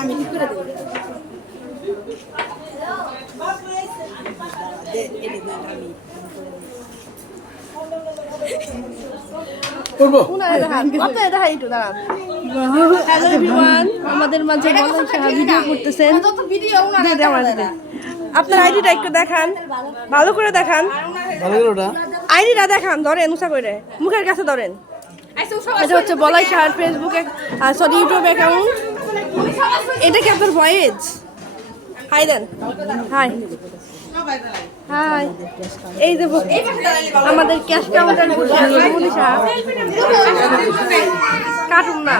আমি ঠিক করে দেবো আমাদের মাঝে ভিডিও করতেছেন। আপনার আইডিটা একটু দেখান, ভালো করে দেখান, আইডিটা দেখান, ধরেন উঁচা করে মুখের কাছে ধরেন। এটা হচ্ছে বলাই শাহ ফেসবুকে সরি ইউটিউব অ্যাকাউন্ট। এটা কি আপনার ভয়েস? হাই দেন, হাই হাই। এই যে আমাদের ক্যাশ কাউন্টার কাটুন না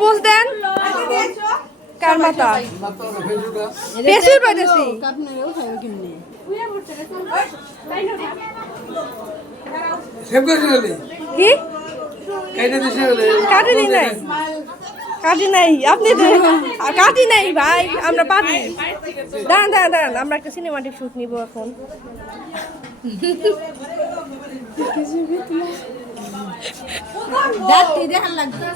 পোস্ট দেন। কার মাথা বেশি পাইতেছি কি কাটি নাই, কাটি নাই, আপনি কাটি নাই ভাই, আমরা পারি। দাঁড়ান দাঁড়ান দাঁড়ান, আমরা একটা সিনেমাটিক শুট নিব এখন। দেখান লাগবে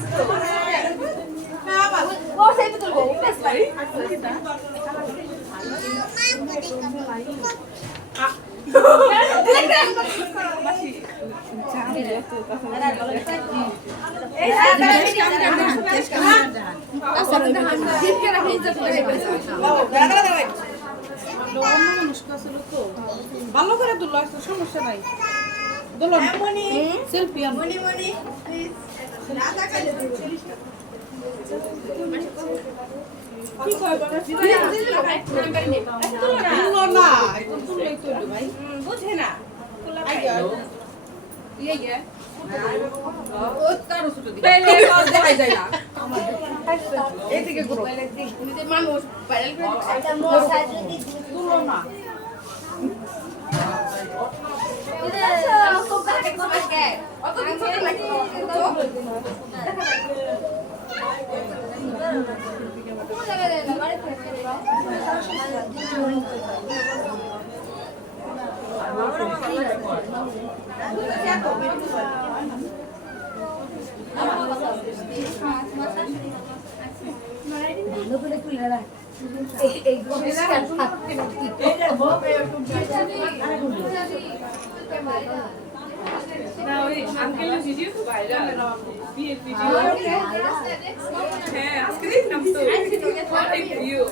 ভালো করে তুলো, সমস্যা নাই। সেলফি বুঝে না মানুষ আঙ্কেলের ভিডিও তো ভাইরাল, বিয়ের ভিডিও। হ্যাঁ আজকে দেখলাম তো অনেক ভিউ।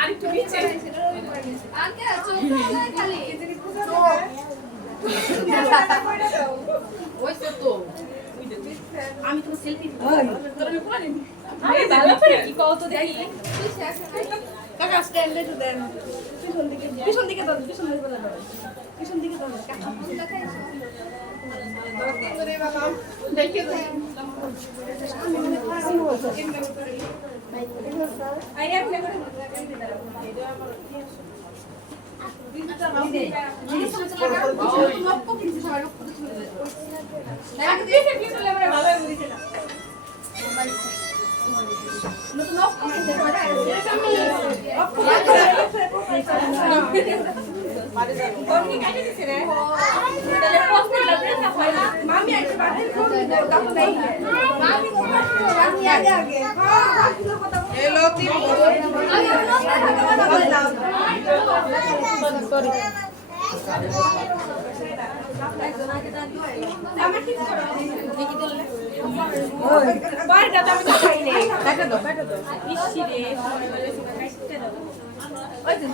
আরেকটু নিচে আঙ্কেল চোখ খালি ওই তো আমি তো সেলফি ভালো করে কি কও তো দেখি কাকা স্ট্যান্ডে তো দেন পিছন দিকে দাও, পিছন দিকে দাও, পিছন দিকে দাও কাকা দেখাই করে বাবা দেখে দাও আই আপনি করে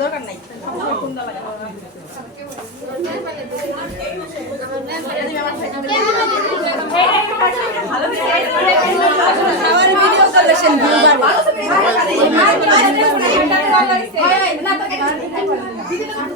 দরকার নাই ভালো